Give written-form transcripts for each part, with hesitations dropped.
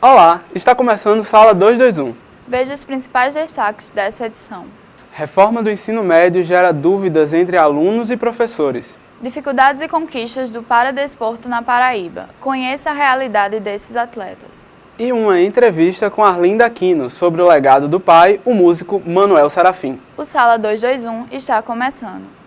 Olá, está começando Sala 221. Veja os principais destaques dessa edição. Reforma do ensino médio gera dúvidas entre alunos e professores. Dificuldades e conquistas do paradesporto na Paraíba. Conheça a realidade desses atletas. E uma entrevista com Arlinda Aquino sobre o legado do pai, o músico Manuel Serafim. O Sala 221 está começando.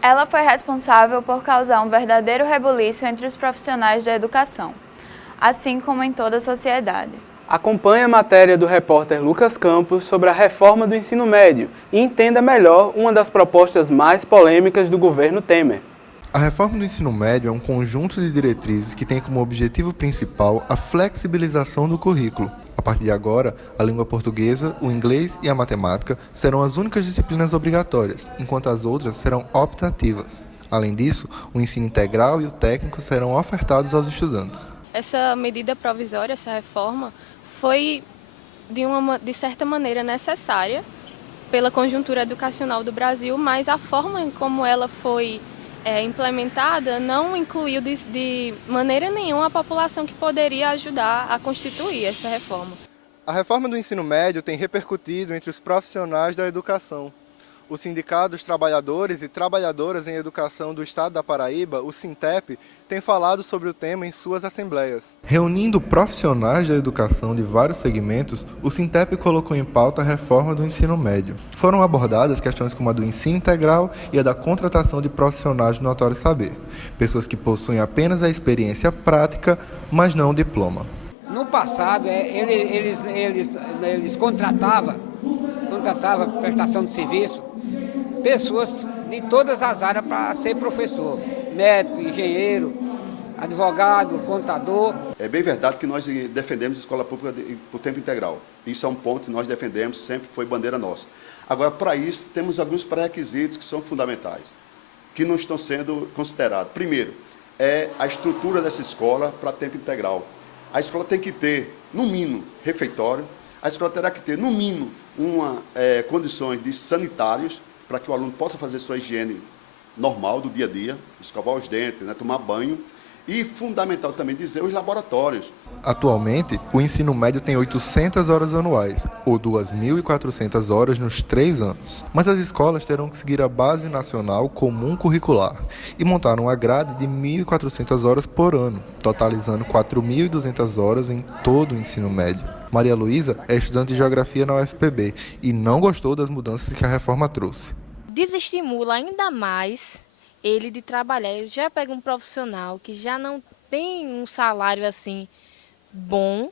Ela foi responsável por causar um verdadeiro rebuliço entre os profissionais da educação, assim como em toda a sociedade. Acompanhe a matéria do repórter Lucas Campos sobre a reforma do ensino médio e entenda melhor uma das propostas mais polêmicas do governo Temer. A reforma do ensino médio é um conjunto de diretrizes que tem como objetivo principal a flexibilização do currículo. A partir de agora, a língua portuguesa, o inglês e a matemática serão as únicas disciplinas obrigatórias, enquanto as outras serão optativas. Além disso, o ensino integral e o técnico serão ofertados aos estudantes. Essa medida provisória, essa reforma, foi de certa maneira necessária pela conjuntura educacional do Brasil, mas a forma em como ela foi implementada não incluiu de maneira nenhuma a população que poderia ajudar a constituir essa reforma. A reforma do ensino médio tem repercutido entre os profissionais da educação. O Sindicato dos Trabalhadores e Trabalhadoras em Educação do Estado da Paraíba, o SINTEP, tem falado sobre o tema em suas assembleias. Reunindo profissionais da educação de vários segmentos, o SINTEP colocou em pauta a reforma do ensino médio. Foram abordadas questões como a do ensino integral e a da contratação de profissionais do notório saber, pessoas que possuem apenas a experiência prática, mas não o diploma. No passado, eles contratavam prestação de serviço, pessoas de todas as áreas para ser professor, médico, engenheiro, advogado, contador. É bem verdade que nós defendemos a escola pública por tempo integral. Isso é um ponto que nós defendemos, sempre foi bandeira nossa. Agora, para isso, temos alguns pré-requisitos que são fundamentais, que não estão sendo considerados. Primeiro, é a estrutura dessa escola para tempo integral. A escola tem que ter, no mínimo, refeitório, a escola terá que ter, no mínimo, condições de sanitários para que o aluno possa fazer sua higiene normal do dia a dia, escovar os dentes, tomar banho, e fundamental também dizer os laboratórios. Atualmente, o ensino médio tem 800 horas anuais, ou 2.400 horas nos 3 anos. Mas as escolas terão que seguir a Base Nacional Comum Curricular e montar uma grade de 1.400 horas por ano, totalizando 4.200 horas em todo o ensino médio. Maria Luísa é estudante de Geografia na UFPB e não gostou das mudanças que a reforma trouxe. Desestimula ainda mais ele de trabalhar. Ele já pega um profissional que já não tem um salário assim bom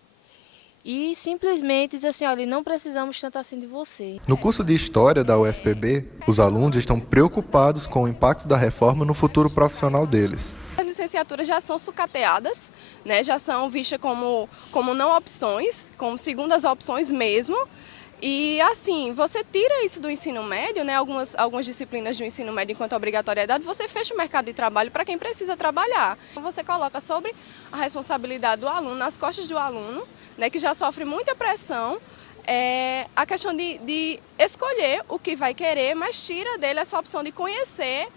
e simplesmente diz assim, olha, não precisamos tanto assim de você. No curso de História da UFPB, os alunos estão preocupados com o impacto da reforma no futuro profissional deles. As licenciaturas já são sucateadas, já são vistas como não opções, como segundas opções mesmo. E assim, você tira isso do ensino médio, algumas disciplinas do ensino médio enquanto obrigatoriedade, você fecha o mercado de trabalho para quem precisa trabalhar. Você coloca sobre a responsabilidade do aluno, nas costas do aluno, que já sofre muita pressão, a questão de escolher o que vai querer, mas tira dele essa opção de conhecer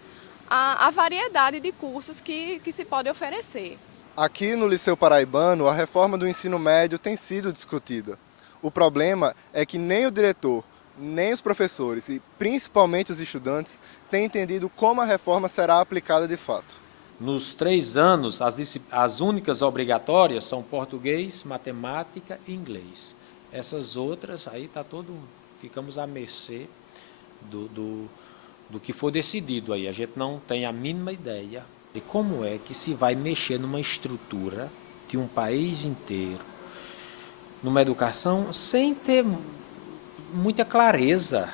a variedade de cursos que se pode oferecer. Aqui no Liceu Paraibano, a reforma do ensino médio tem sido discutida. O problema é que nem o diretor, nem os professores e principalmente os estudantes têm entendido como a reforma será aplicada de fato. Nos 3 anos, as únicas obrigatórias são português, matemática e inglês. Essas outras, aí ficamos à mercê do que for decidido aí. A gente não tem a mínima ideia de como é que se vai mexer numa estrutura de um país inteiro, numa educação, sem ter muita clareza.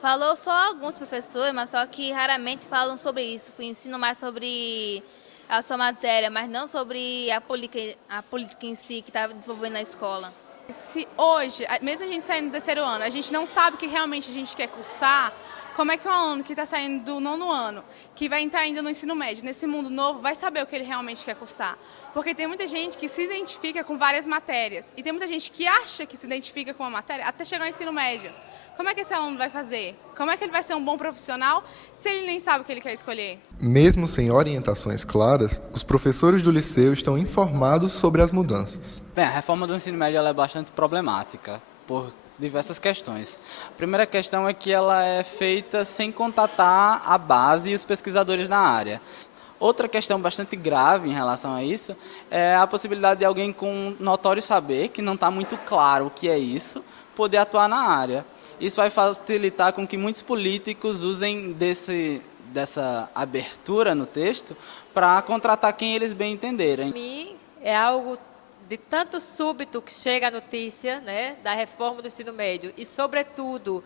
Falou só alguns professores, mas só que raramente falam sobre isso. Ensinam mais sobre a sua matéria, mas não sobre a política em si que está desenvolvendo na escola. se hoje, mesmo a gente saindo do terceiro ano, a gente não sabe o que realmente a gente quer cursar, como é que um aluno que está saindo do 9º ano, que vai entrar ainda no ensino médio, nesse mundo novo, vai saber o que ele realmente quer cursar? Porque tem muita gente que se identifica com várias matérias e tem muita gente que acha que se identifica com uma matéria até chegar ao ensino médio. Como é que esse aluno vai fazer? Como é que ele vai ser um bom profissional se ele nem sabe o que ele quer escolher? Mesmo sem orientações claras, os professores do liceu estão informados sobre as mudanças. Bem, a reforma do ensino médio ela é bastante problemática por diversas questões. A primeira questão é que ela é feita sem contatar a base e os pesquisadores na área. Outra questão bastante grave em relação a isso é a possibilidade de alguém com notório saber, que não está muito claro o que é isso, poder atuar na área. Isso vai facilitar com que muitos políticos usem dessa abertura no texto para contratar quem eles bem entenderem. Para mim, é algo de tanto súbito que chega a notícia, né, da reforma do ensino médio e, sobretudo,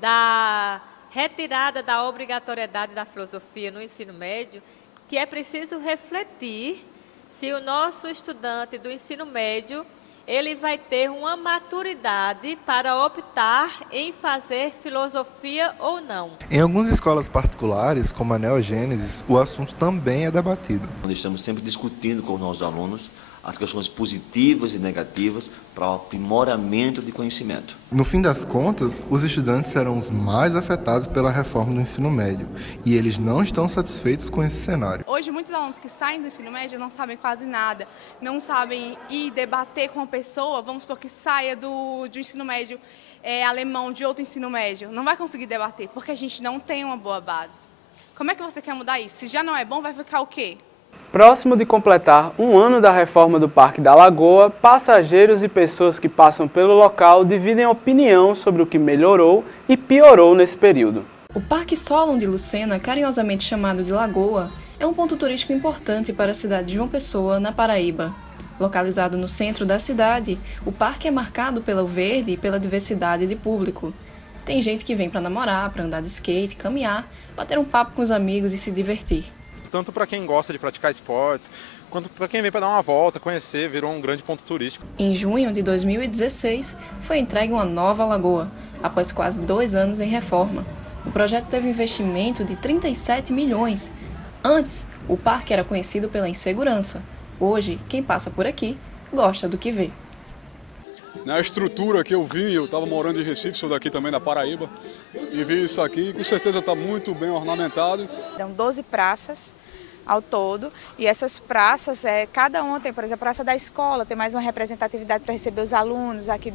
da retirada da obrigatoriedade da filosofia no ensino médio, que é preciso refletir se o nosso estudante do ensino médio ele vai ter uma maturidade para optar em fazer filosofia ou não. Em algumas escolas particulares, como a Neogênesis, o assunto também é debatido. Nós estamos sempre discutindo com os nossos alunos as questões positivas e negativas para o aprimoramento de conhecimento. No fim das contas, os estudantes serão os mais afetados pela reforma do ensino médio e eles não estão satisfeitos com esse cenário. Hoje, muitos alunos que saem do ensino médio não sabem quase nada, não sabem ir debater com uma pessoa, vamos supor que saia do ensino médio alemão, de outro ensino médio, não vai conseguir debater, porque a gente não tem uma boa base. Como é que você quer mudar isso? Se já não é bom, vai ficar o quê? Próximo de completar um ano da reforma do Parque da Lagoa, passageiros e pessoas que passam pelo local dividem opinião sobre o que melhorou e piorou nesse período. O Parque Solon de Lucena, carinhosamente chamado de Lagoa, é um ponto turístico importante para a cidade de João Pessoa, na Paraíba. Localizado no centro da cidade, o parque é marcado pelo verde e pela diversidade de público. Tem gente que vem para namorar, para andar de skate, caminhar, bater um papo com os amigos e se divertir. Tanto para quem gosta de praticar esportes, quanto para quem vem para dar uma volta, conhecer, virou um grande ponto turístico. Em junho de 2016, foi entregue uma nova lagoa, após quase 2 anos em reforma. O projeto teve um investimento de 37 milhões. Antes, o parque era conhecido pela insegurança. Hoje, quem passa por aqui gosta do que vê. Na estrutura que eu vi, eu estava morando em Recife, sou daqui também da Paraíba, e vi isso aqui e com certeza está muito bem ornamentado. São 12 praças ao todo, e essas praças, cada uma tem, por exemplo, a praça da escola, tem mais uma representatividade para receber os alunos aqui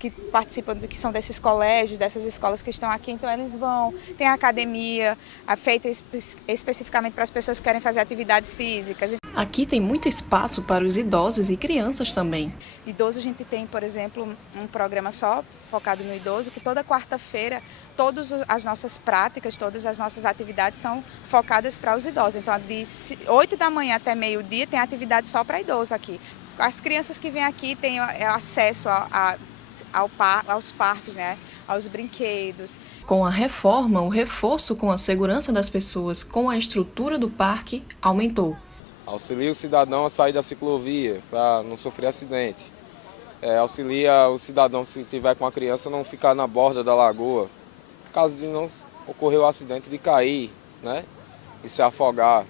que participam, que são desses colégios, dessas escolas que estão aqui, então eles vão. Tem a academia, feita especificamente para as pessoas que querem fazer atividades físicas. Aqui tem muito espaço para os idosos e crianças também. Idoso, a gente tem, por exemplo, um programa só focado no idoso, que toda quarta-feira, todas as nossas práticas, todas as nossas atividades são focadas para os idosos. Então, de 8 da manhã até meio-dia tem atividade só para idoso aqui. As crianças que vêm aqui têm acesso aos parques, né? Aos brinquedos. Com a reforma, o reforço com a segurança das pessoas com a estrutura do parque aumentou. Auxilia o cidadão a sair da ciclovia para não sofrer acidente. Auxilia o cidadão, se tiver com a criança, não ficar na borda da lagoa, caso de não ocorrer o acidente de cair, né, e se afogar.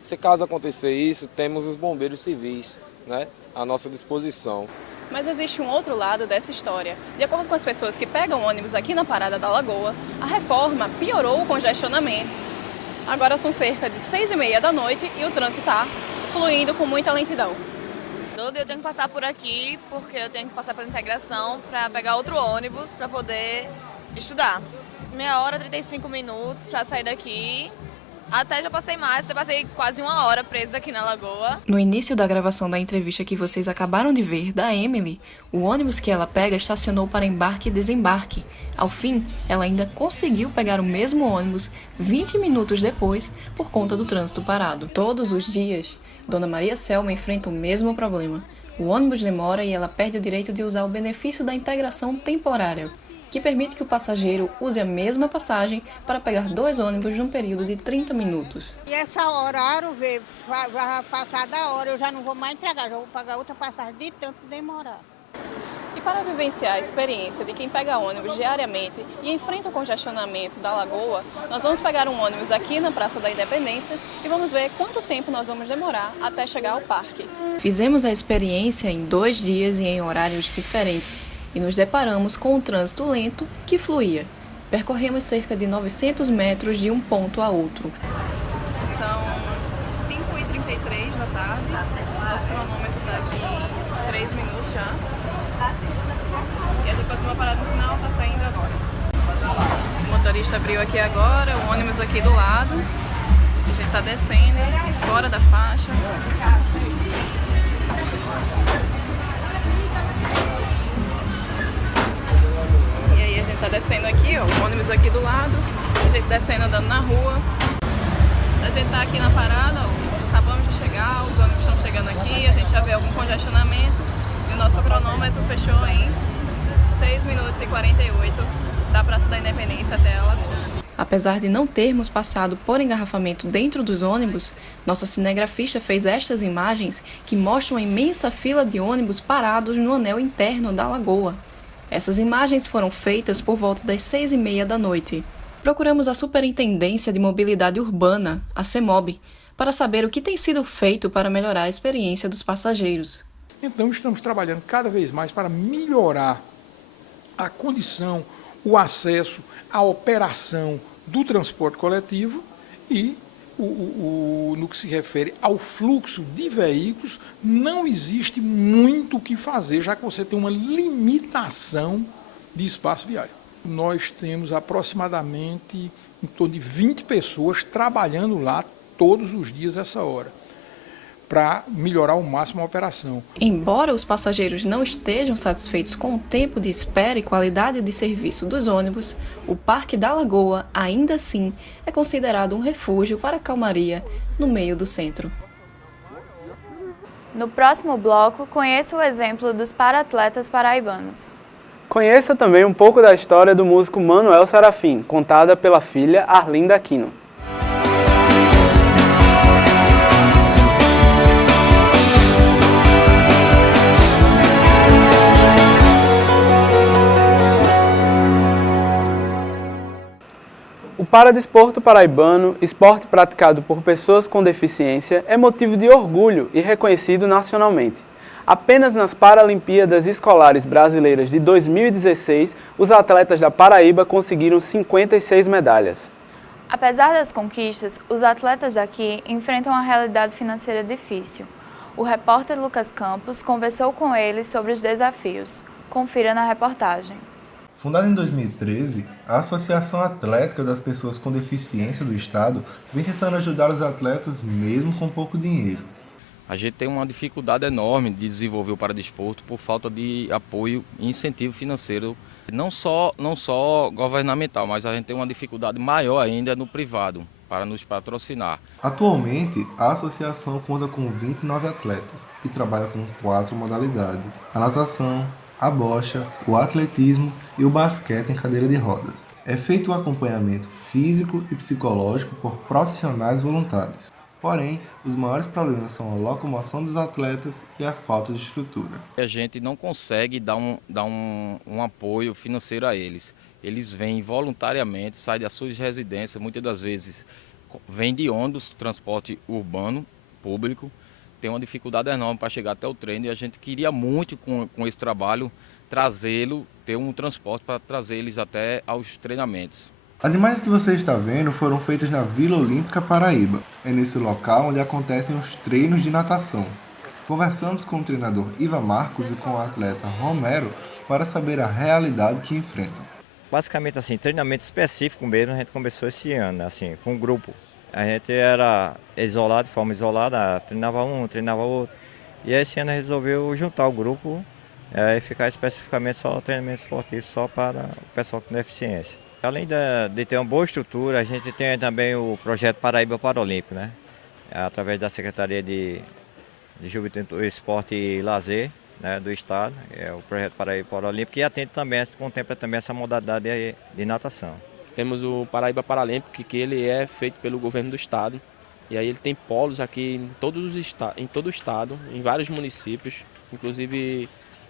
Se caso acontecer isso, temos os bombeiros civis, né, à nossa disposição. Mas existe um outro lado dessa história. De acordo com as pessoas que pegam ônibus aqui na Parada da Lagoa, a reforma piorou o congestionamento. Agora são cerca de 6h30 da noite e o trânsito está fluindo com muita lentidão. Todo dia eu tenho que passar por aqui, porque eu tenho que passar pela integração para pegar outro ônibus para poder estudar. 1h, 35 minutos para sair daqui. Até já passei mais, eu passei quase 1 hora presa aqui na Lagoa. No início da gravação da entrevista que vocês acabaram de ver da Emily, o ônibus que ela pega estacionou para embarque e desembarque. Ao fim, ela ainda conseguiu pegar o mesmo ônibus 20 minutos depois por conta do trânsito parado. Todos os dias, Dona Maria Selma enfrenta o mesmo problema. O ônibus demora e ela perde o direito de usar o benefício da integração temporária, que permite que o passageiro use a mesma passagem para pegar 2 ônibus num período de 30 minutos. E esse horário, vai passar da hora, eu já não vou mais entregar, já vou pagar outra passagem de tanto demorar. para vivenciar a experiência de quem pega ônibus diariamente e enfrenta o congestionamento da Lagoa, nós vamos pegar um ônibus aqui na Praça da Independência e vamos ver quanto tempo nós vamos demorar até chegar ao parque. Fizemos a experiência em 2 dias e em horários diferentes e nos deparamos com um trânsito lento que fluía. Percorremos cerca de 900 metros de um ponto a outro. São 5h33 da tarde, nosso cronômetro está aqui em 3 minutos já. E a gente pode tomar parada no sinal, está saindo agora. O motorista abriu aqui agora, o ônibus aqui do lado. A gente está descendo, fora da faixa. E aí a gente está descendo aqui, ó, o ônibus aqui do lado. A gente descendo, andando na rua. A gente está aqui na parada, ó, acabamos de chegar, os ônibus estão chegando aqui, a gente já vê algum congestionamento e o nosso cronômetro fechou em 6 minutos e 48 da Praça da Independência até a Lagoa. Apesar de não termos passado por engarrafamento dentro dos ônibus, nossa cinegrafista fez estas imagens que mostram a imensa fila de ônibus parados no anel interno da Lagoa. Essas imagens foram feitas por volta das 6h30 da noite. Procuramos a Superintendência de Mobilidade Urbana, a CEMOB, para saber o que tem sido feito para melhorar a experiência dos passageiros. Então estamos trabalhando cada vez mais para melhorar a condição, o acesso, a operação do transporte coletivo e no que se refere ao fluxo de veículos, não existe muito o que fazer, já que você tem uma limitação de espaço viário. Nós temos aproximadamente em torno de 20 pessoas trabalhando lá todos os dias essa hora, para melhorar ao máximo a operação. Embora os passageiros não estejam satisfeitos com o tempo de espera e qualidade de serviço dos ônibus, o Parque da Lagoa, ainda assim, é considerado um refúgio para a calmaria no meio do centro. No próximo bloco, conheça o exemplo dos para-atletas paraibanos. Conheça também um pouco da história do músico Manuel Serafim, contada pela filha Arlinda Aquino. O paradesporto paraibano, esporte praticado por pessoas com deficiência, é motivo de orgulho e reconhecido nacionalmente. Apenas nas Paralimpíadas Escolares Brasileiras de 2016, os atletas da Paraíba conseguiram 56 medalhas. Apesar das conquistas, os atletas daqui enfrentam uma realidade financeira difícil. O repórter Lucas Campos conversou com eles sobre os desafios. Confira na reportagem. Fundada em 2013, a Associação Atlética das Pessoas com Deficiência do Estado vem tentando ajudar os atletas mesmo com pouco dinheiro. A gente tem uma dificuldade enorme de desenvolver o paradesporto por falta de apoio e incentivo financeiro, não só governamental, mas a gente tem uma dificuldade maior ainda no privado, para nos patrocinar. Atualmente, a associação conta com 29 atletas e trabalha com 4 modalidades: a natação, a bocha, o atletismo e o basquete em cadeira de rodas. É feito o acompanhamento físico e psicológico por profissionais voluntários. Porém, os maiores problemas são a locomoção dos atletas e a falta de estrutura. A gente não consegue dar um apoio financeiro a eles. Eles vêm voluntariamente, saem das suas residências, muitas das vezes vêm de ônibus, transporte urbano, público. Tem uma dificuldade enorme para chegar até o treino e a gente queria muito com esse trabalho ter um transporte para trazer eles até aos treinamentos. As imagens que você está vendo foram feitas na Vila Olímpica Paraíba. É nesse local onde acontecem os treinos de natação. Conversamos com o treinador Ivan Marcos e com o atleta Romero para saber a realidade que enfrentam. Basicamente assim, treinamento específico mesmo a gente começou esse ano, assim, com um grupo. A gente era isolado, de forma isolada, treinava um, treinava outro. E esse ano resolveu juntar o grupo e ficar especificamente só treinamento esportivo só para o pessoal com deficiência. Além de ter uma boa estrutura, a gente tem também o projeto Paraíba Paralímpico, né? Através da Secretaria de Juventude, Esporte e Lazer, né, do Estado, é o projeto Paraíba Paralímpico, que contempla também essa modalidade de natação. Temos o Paraíba Paralímpico, que ele é feito pelo governo do estado, e aí ele tem polos aqui em todo o estado, em vários municípios, inclusive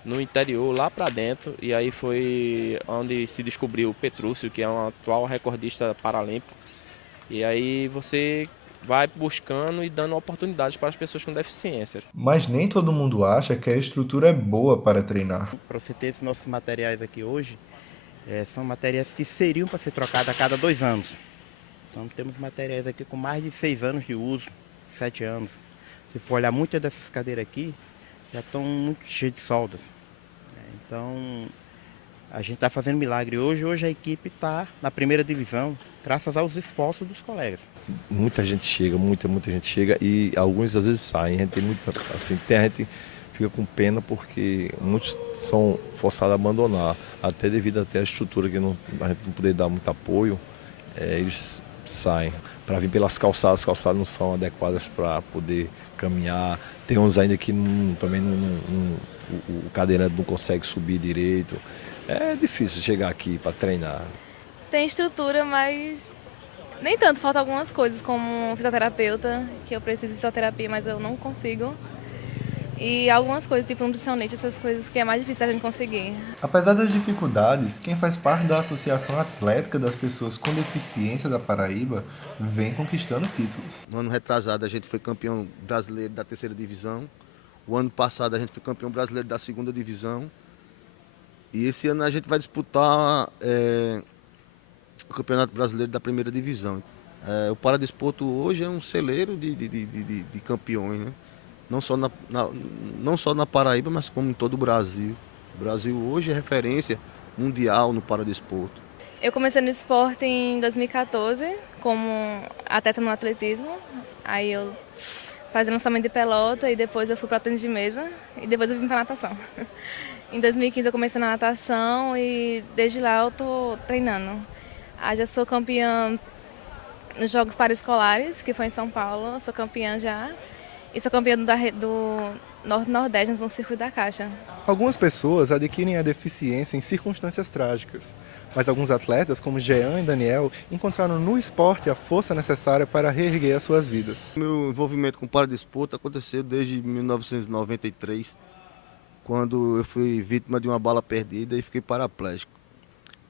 no interior, lá para dentro, e aí foi onde se descobriu o Petrúcio, que é um atual recordista paralímpico. E aí você vai buscando e dando oportunidades para as pessoas com deficiência. Mas nem todo mundo acha que a estrutura é boa para treinar. Para você ter esses nossos materiais aqui hoje, são materiais que seriam para ser trocados a cada 2 anos. Então temos materiais aqui com mais de 6 anos de uso, 7 anos. Se for olhar, muitas dessas cadeiras aqui já estão muito cheias de soldas. Então a gente está fazendo milagre hoje. Hoje a equipe está na primeira divisão, graças aos esforços dos colegas. Muita gente chega, muita gente chega e alguns às vezes saem. A gente tem muita, assim, a gente fica com pena porque muitos são forçados a abandonar, até devido até à estrutura que a gente não poder dar muito apoio, eles saem. Para vir pelas calçadas, as calçadas não são adequadas para poder caminhar. Tem uns ainda que também o cadeirante não consegue subir direito. É difícil chegar aqui para treinar. Tem estrutura, mas nem tanto. Falta algumas coisas, como fisioterapeuta, que eu preciso de fisioterapia, mas eu não consigo. E algumas coisas, tipo nutricionista, essas coisas que é mais difícil a gente conseguir. Apesar das dificuldades, quem faz parte da Associação Atlética das Pessoas com Deficiência da Paraíba vem conquistando títulos. No ano retrasado a gente foi campeão brasileiro da 3ª divisão. O ano passado a gente foi campeão brasileiro da 2ª divisão. E esse ano a gente vai disputar o Campeonato Brasileiro da 1ª divisão. O Paradesporto hoje é um celeiro de campeões, né? Não só na Paraíba, mas como em todo o Brasil. O Brasil hoje é referência mundial no paradesporto. Eu comecei no esporte em 2014, como atleta no atletismo. Aí eu fazia lançamento de pelota e depois eu fui para tênis de mesa e depois eu vim para natação. Em 2015 eu comecei na natação e desde lá eu estou treinando. Já sou campeã nos Jogos Paraescolares, que foi em São Paulo. Eu sou campeã já. E sou campeã do Norte-Nordeste no Circuito da Caixa. Algumas pessoas adquirem a deficiência em circunstâncias trágicas, mas alguns atletas, como Jean e Daniel, encontraram no esporte a força necessária para reerguer as suas vidas. Meu envolvimento com o paradesporto aconteceu desde 1993, quando eu fui vítima de uma bala perdida e fiquei paraplégico.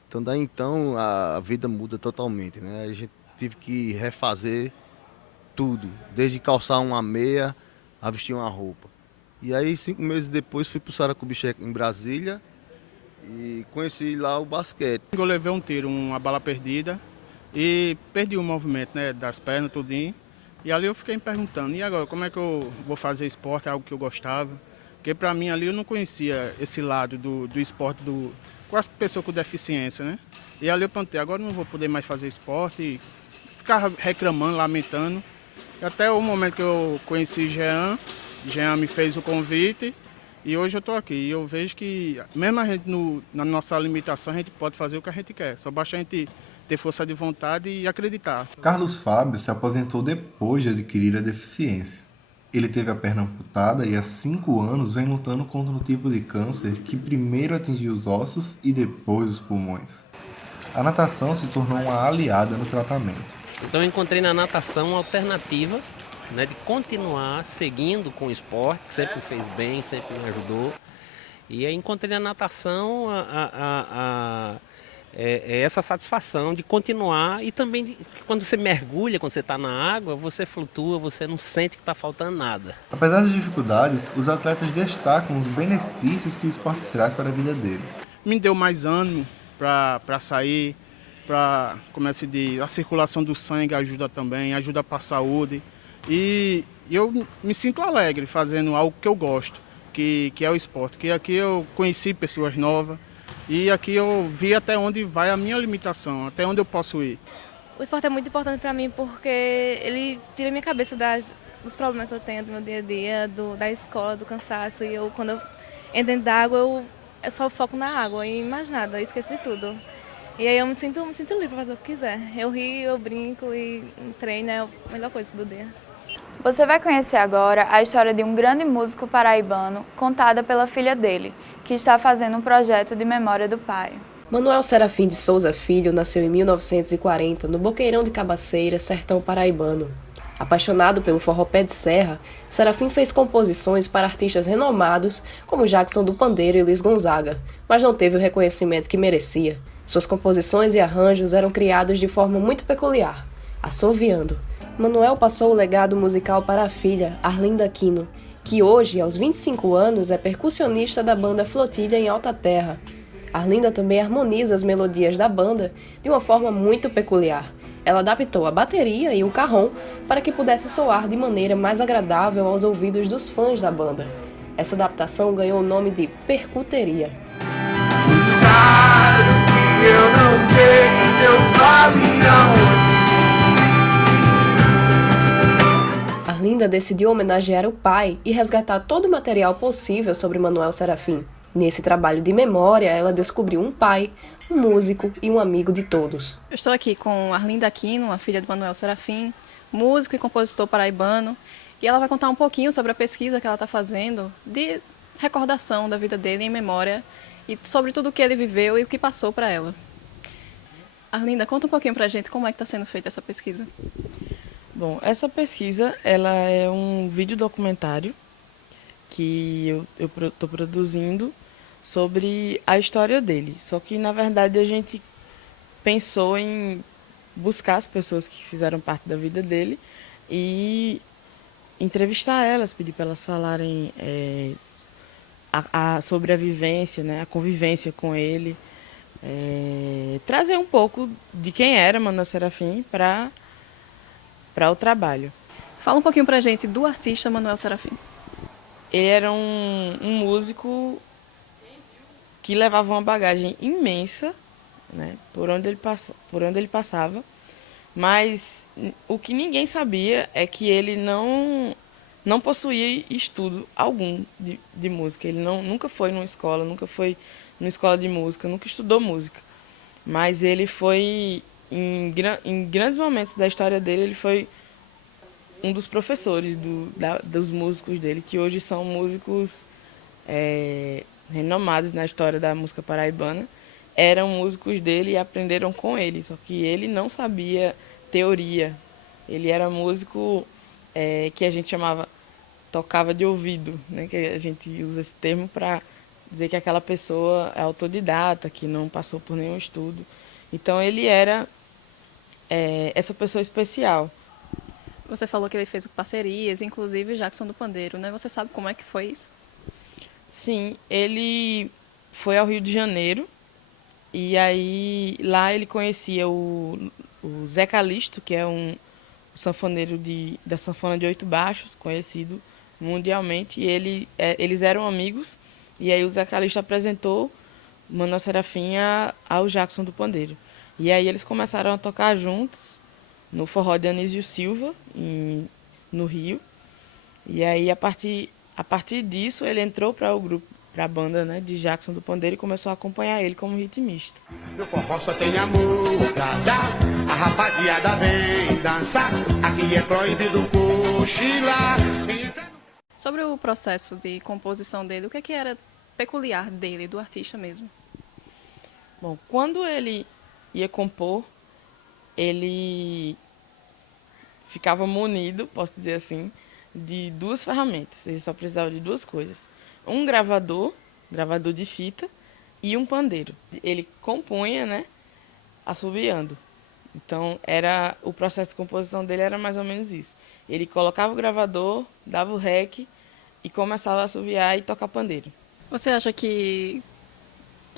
Então daí então a vida muda totalmente, né? A gente tive que refazer tudo, desde calçar uma meia a vestir uma roupa. E aí 5 meses depois fui para o Saracubiche em Brasília e conheci lá o basquete. Eu levei um tiro, uma bala perdida e perdi o movimento, né, das pernas, tudinho. E ali eu fiquei me perguntando, e agora, como é que eu vou fazer esporte, algo que eu gostava? Porque para mim ali eu não conhecia esse lado do esporte com as pessoas com deficiência, né? E ali eu perguntei, agora eu não vou poder mais fazer esporte e ficava reclamando, lamentando. Até o momento que eu conheci Jean me fez o convite e hoje eu estou aqui. E eu vejo que, mesmo a gente na nossa limitação, a gente pode fazer o que a gente quer. Só basta a gente ter força de vontade e acreditar. Carlos Fábio se aposentou depois de adquirir a deficiência. Ele teve a perna amputada e há 5 anos vem lutando contra um tipo de câncer que primeiro atingiu os ossos e depois os pulmões. A natação se tornou uma aliada no tratamento. Então eu encontrei na natação uma alternativa, né, de continuar seguindo com o esporte, que sempre me fez bem, sempre me ajudou. E aí encontrei na natação essa satisfação de continuar e também quando você mergulha, quando você está na água, você flutua, você não sente que está faltando nada. Apesar das dificuldades, os atletas destacam os benefícios que o esporte traz para a vida deles. Me deu mais ânimo para sair. Como se diz, a circulação do sangue ajuda também, ajuda para a saúde. E eu me sinto alegre fazendo algo que eu gosto, que é o esporte. Que aqui eu conheci pessoas novas e aqui eu vi até onde vai a minha limitação, até onde eu posso ir. O esporte é muito importante para mim porque ele tira a minha cabeça dos problemas que eu tenho do meu dia a dia, da escola, do cansaço. E quando eu entro dentro da água, eu só foco na água e mais nada, eu esqueço de tudo. E aí eu me sinto livre para fazer o que quiser. Eu rio, eu brinco e treino, é a melhor coisa do dia. Você vai conhecer agora a história de um grande músico paraibano contada pela filha dele, que está fazendo um projeto de memória do pai. Manuel Serafim de Souza Filho nasceu em 1940 no Boqueirão de Cabaceira, sertão paraibano. Apaixonado pelo forró pé de serra, Serafim fez composições para artistas renomados como Jackson do Pandeiro e Luiz Gonzaga, mas não teve o reconhecimento que merecia. Suas composições e arranjos eram criados de forma muito peculiar, assoviando. Manuel passou o legado musical para a filha, Arlinda Aquino, que hoje, aos 25 anos, é percussionista da banda Flotilha em Alta Terra. Arlinda também harmoniza as melodias da banda de uma forma muito peculiar. Ela adaptou a bateria e o carrom para que pudesse soar de maneira mais agradável aos ouvidos dos fãs da banda. Essa adaptação ganhou o nome de percuteria. Eu não sei, eu só me amo. Arlinda decidiu homenagear o pai e resgatar todo o material possível sobre Manuel Serafim. Nesse trabalho de memória, ela descobriu um pai, um músico e um amigo de todos. Eu estou aqui com Arlinda Aquino, a filha de Manuel Serafim, músico e compositor paraibano, e ela vai contar um pouquinho sobre a pesquisa que ela está fazendo de recordação da vida dele em memória e sobre tudo o que ele viveu e o que passou para ela. Arlinda, conta um pouquinho para a gente como é que está sendo feita essa pesquisa. Bom, essa pesquisa ela é um vídeo documentário que eu estou produzindo sobre a história dele. Só que, na verdade, a gente pensou em buscar as pessoas que fizeram parte da vida dele e entrevistar elas, pedir para elas falarem sobre a vivência, né, a convivência com ele, trazer um pouco de quem era Manuel Serafim para o trabalho. Fala um pouquinho pra gente do artista Manuel Serafim. Ele era um músico que levava uma bagagem imensa, né, por onde ele passava, mas o que ninguém sabia é que ele não possuía estudo algum de música. Ele nunca foi numa escola, nunca foi numa escola de música, nunca estudou música, mas ele foi em grandes momentos da história dele, ele foi um dos professores dos músicos dele, que hoje são músicos renomados na história da música paraibana. Eram músicos dele e aprenderam com ele, só que ele não sabia teoria. Ele era músico que a gente tocava de ouvido, né? Que a gente usa esse termo para dizer que aquela pessoa é autodidata, que não passou por nenhum estudo. Então ele era essa pessoa especial. Você falou que ele fez parcerias, inclusive Jackson do Pandeiro, né? Você sabe como é que foi isso? Sim, ele foi ao Rio de Janeiro e aí lá ele conhecia o Zé Calixto, que é um sanfoneiro da sanfona de 8 baixos, conhecido mundialmente, e eles eram amigos, e aí o Zé Calixto apresentou Manuel Serafim ao Jackson do Pandeiro. E aí eles começaram a tocar juntos no forró de Anísio Silva, no Rio. E aí, a partir disso, ele entrou para o grupo, para a banda, né, de Jackson do Pandeiro, e começou a acompanhar ele como ritmista. No forró só tem amor pra dar, a rapaziada vem dançar, aqui é proibido cochilar. Sobre o processo de composição dele, o que era peculiar dele, do artista mesmo? Bom, quando ele ia compor, ele ficava munido, posso dizer assim, de 2 ferramentas. Ele só precisava de 2 coisas. Um gravador de fita, e um pandeiro. Ele compunha, né, assobiando. Então, o processo de composição dele era mais ou menos isso. Ele colocava o gravador, dava o rec e começava a assobiar e tocar pandeiro. Você acha que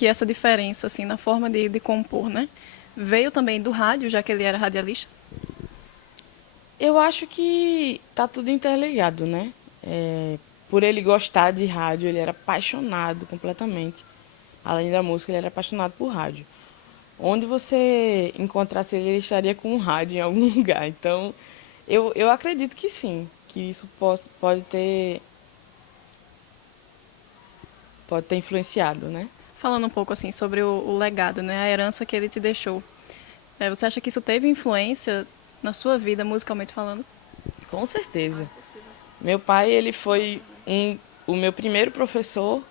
essa diferença assim, na forma de compor, né, veio também do rádio, já que ele era radialista? Eu acho que tá tudo interligado, né? Por ele gostar de rádio, ele era apaixonado completamente. Além da música, ele era apaixonado por rádio. Onde você encontrasse ele, ele estaria com um rádio em algum lugar. Então, eu acredito que sim, que isso pode ter influenciado, né? Falando um pouco assim sobre o legado, né, a herança que ele te deixou. Você acha que isso teve influência na sua vida, musicalmente falando? Com certeza. Meu pai, ele foi o meu primeiro professor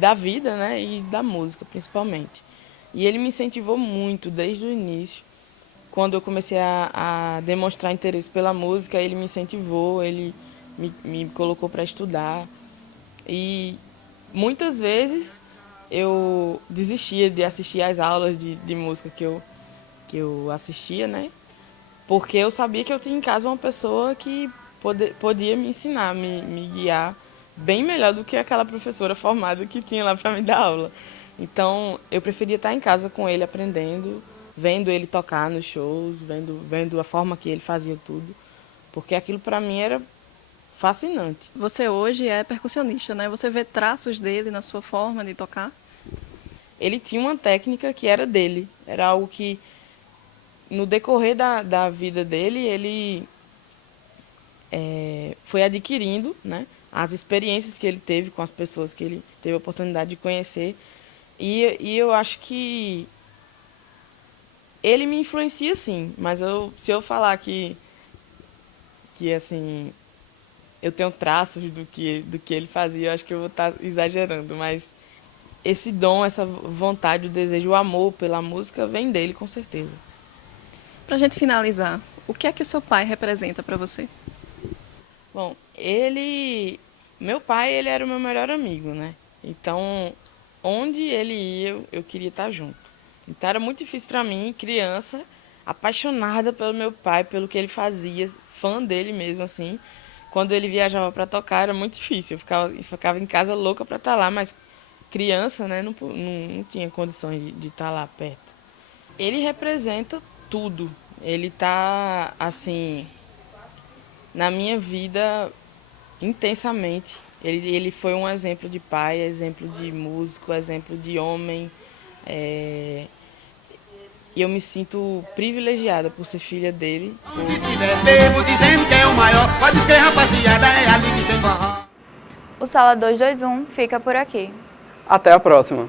da vida, né, e da música, principalmente. E ele me incentivou muito desde o início. quando eu comecei a demonstrar interesse pela música, ele me incentivou, ele me colocou para estudar. E muitas vezes eu desistia de assistir às aulas de música que eu assistia, né? Porque eu sabia que eu tinha em casa uma pessoa que podia me ensinar, me guiar bem melhor do que aquela professora formada que tinha lá para me dar aula. Então, eu preferia estar em casa com ele aprendendo, vendo ele tocar nos shows, vendo a forma que ele fazia tudo, porque aquilo para mim era fascinante. Você hoje é percussionista, né? Você vê traços dele na sua forma de tocar? Ele tinha uma técnica que era dele, era algo que no decorrer da vida dele, ele foi adquirindo, né, as experiências que ele teve com as pessoas que ele teve a oportunidade de conhecer. E eu acho que ele me influencia, sim, mas se eu falar que assim, eu tenho traços do que ele fazia, eu acho que eu vou estar exagerando, mas esse dom, essa vontade, o desejo, o amor pela música vem dele, com certeza. Pra gente finalizar, o que é que o seu pai representa para você? Bom, meu pai, ele era o meu melhor amigo, né? Então, onde ele ia, eu queria estar junto. Então, era muito difícil para mim, criança, apaixonada pelo meu pai, pelo que ele fazia, fã dele mesmo, assim. Quando ele viajava para tocar, era muito difícil. Eu ficava em casa louca para estar lá, mas criança, né, não tinha condições de estar lá perto. Ele representa tudo. Ele tá, assim, na minha vida intensamente. Ele foi um exemplo de pai, exemplo de músico, exemplo de homem. E eu me sinto privilegiada por ser filha dele. O Sala 221 fica por aqui. Até a próxima!